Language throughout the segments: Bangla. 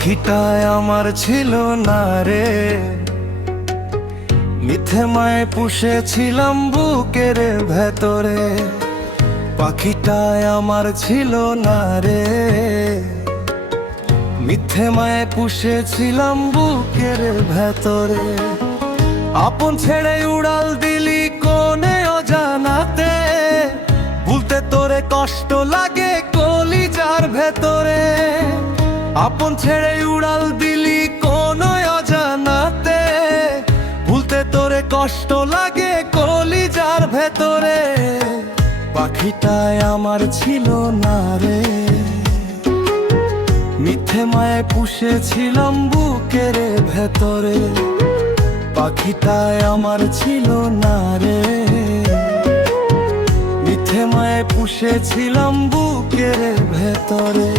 পাখিটায় আমার ছিল না রে, মিথ্যে মায়ে পুষেছিলাম বুকের ভেতরে। পাখিটায় আমার ছিল না রে, মিথ্যে মায়ে পুষেছিলাম বুকের ভেতরে। আপন ছেড়ে উড়াল দিলি কোনে অজানাতে, ভুলতে তোরে কষ্ট লাগে কলিজার ভেতরে। আপন ছেড়ে উড়াল দিলি কোন অজানাতে, ভুলতে তোরে কষ্ট লাগে কলিজার ভেতরে। পাখিটায় আমার ছিল না রে, মিথ্যে মায়ে পুষেছিলাম বুকের ভেতরে। পাখিটায় আমার ছিল না রে, মিথ্যে মায়ে পুষেছিলাম বুকের ভেতরে।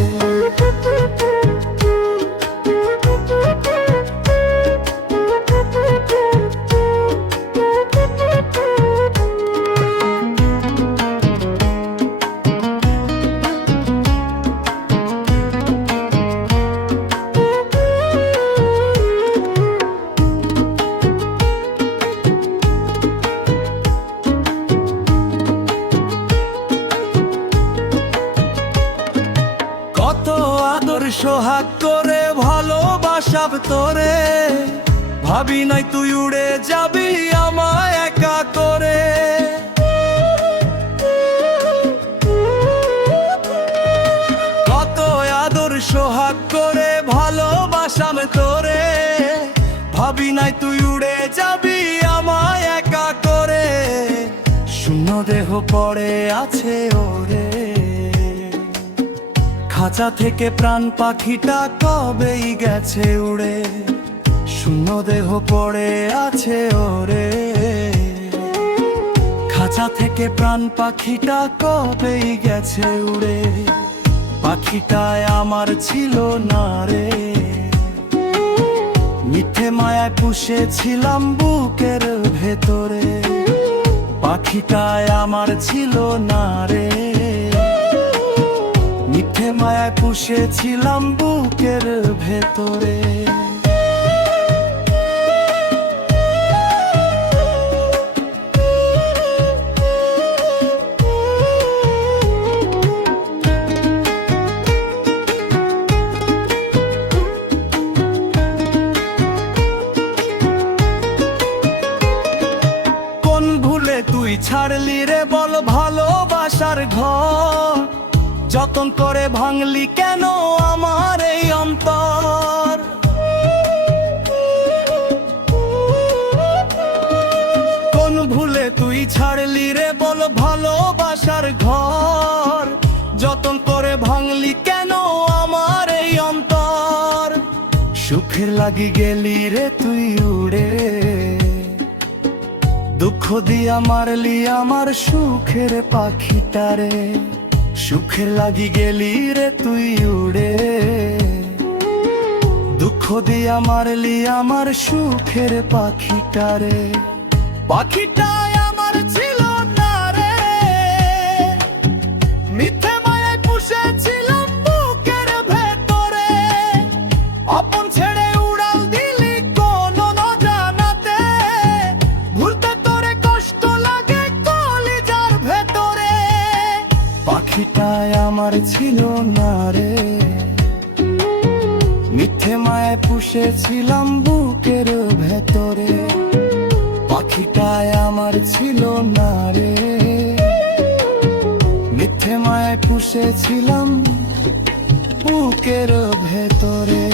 কত আদর সোহাগ করে ভালোবাসাব তোরে, ভাবি নাই তুই উড়ে যাবি আমায় একা করে। কত আদর সোহাগ করে ভালোবাসাব তোরে, ভাবি নাই তুই উড়ে যাবি আমায় একা করে। শূন্য দেহ পড়ে আছে ওরে, খাঁচা থেকে প্রাণ পাখিটা কবেই গেছে উড়ে। শূন্য দেহ পড়ে আছে ওরে, খাঁচা থেকে প্রাণ পাখিটা কবেই গেছে উড়ে। পাখিটায় আমার ছিল না রে, মিথ্যে মায়ায় পুষেছিলাম বুকের ভেতরে। পাখিটায় আমার ছিল না রে, মিথ্যে মায়ায় পুষেছিলাম বুকের ভেতরে। কোন ভুলে তুই ছাড়লি রে বল ভালোবাসার ঘর, যতন করে ভাঙলি কেন আমার এই অন্তর। কোন ভুলে তুই ছাড়লি রে বল ভালোবাসার ঘর, যতন করে ভাঙলি কেন আমার এই অন্তর। সুখের লাগি গেলি রে তুই উড়ে, দুঃখ দিয়া মারলি আমার সুখের পাখিটারে। সুখের লাগি গেলি রে তুই উড়ে, দুঃখ দিয়া মারলি আমার সুখের পাখিটারে। পাখিটায় আমার ছিল না রে, মিথ্যে মায়ায় পুষেছিলাম বুকের ভেতরে। আপন ছেড়ে উড়াল দিলি কোন অজানাতে, ভুলতে তোরে কষ্ট লাগে কলিজার ভেতরে। পাখিটায় আমার ছিল না রে, মিথ্যে মায়ায় পুষেছিলাম বুকের ভেতরে। পাখিটায় আমার ছিল না রে, মিথ্যে মায়ায় পুষেছিলাম বুকের ভেতরে।